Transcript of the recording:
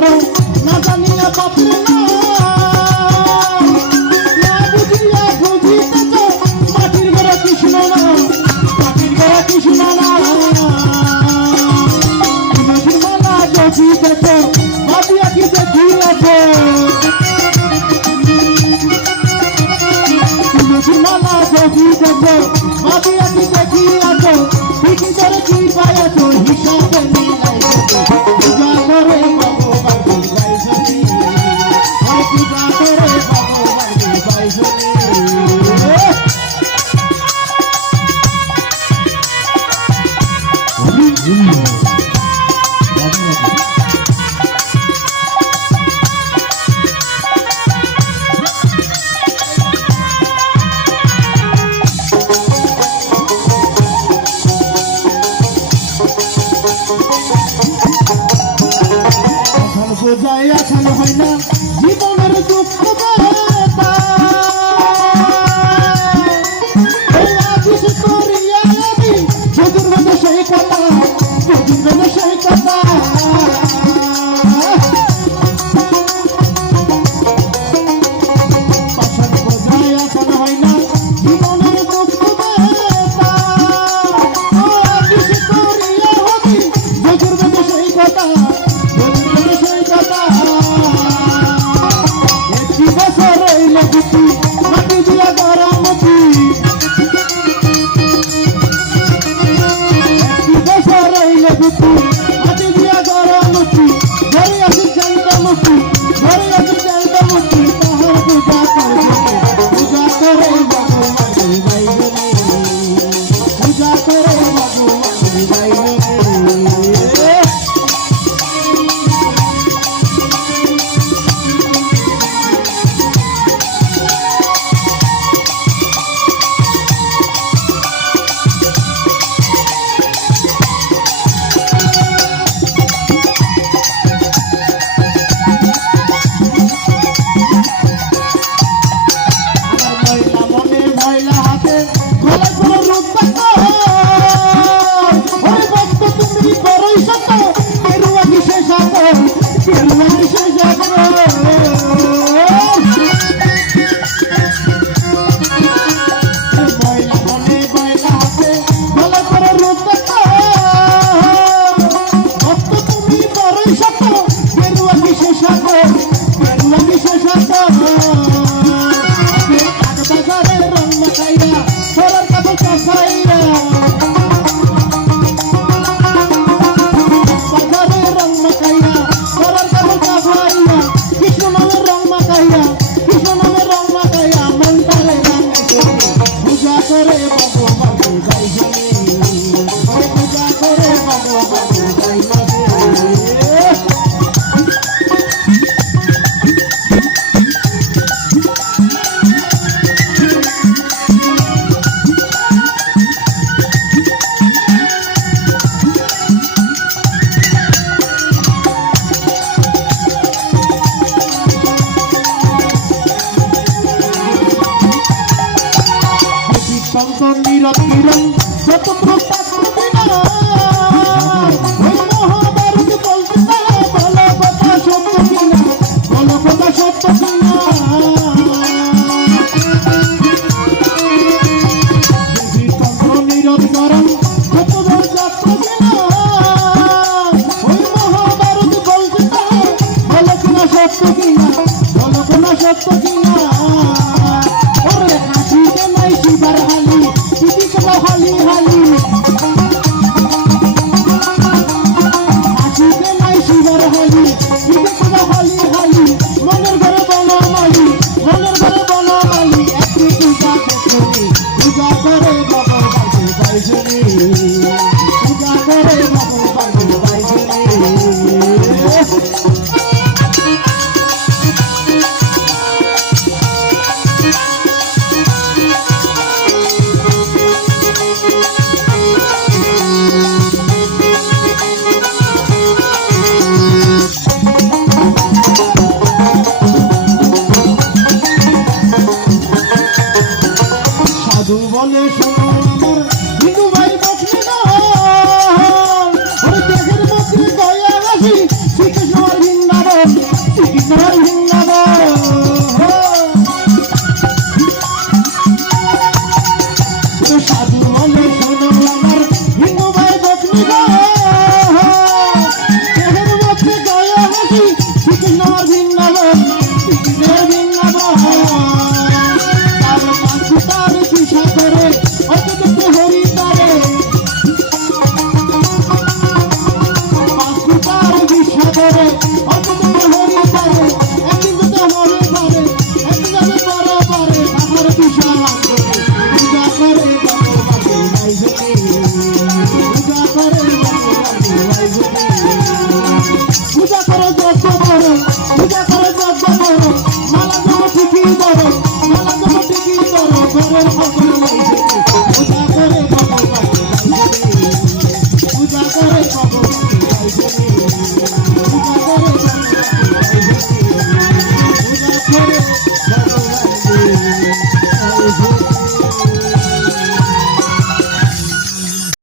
করো না জানিয়া বাপরে না বুঝিয়া বুঝিতেছ মাটির ঘরে কৃষ্ণ না মাটির ঘরে কৃষ্ণ না তুলসীর মালা দেখিতেছ ভাবিয়া কি দেখিয়াছ তুলসীর মালা দেখিতেছ ভাবিয়া কি দেখিয়াছ ঠিক করে কি পাইয়াছ হিসাবে মিলাইছ পূজা করে ভগবান পাইছনি আর পূজা করে ভগবান পাইছনি বোঝাই এখন হয় না জীবনের দুঃখ করিয়া আমি যদুর মধ্যে সেই কথা যদুর মধ্যে সেই কথা বোঝাই এখন হয় না জীবনের দুঃখ করিয়া আমি যদুর মধ্যে সেই কথা মাটি দিয়া গরমতি বছর মাটি দিয়া গরমতি ঘরে আসি চাইতামতি ঘরে আসি চাইতামতি তাহার পূজা করে ভগবান বাইজনে পূজা করে ভগবান বাইজনে শ্রীকৃষ্ণ আমার বৃন্দাবন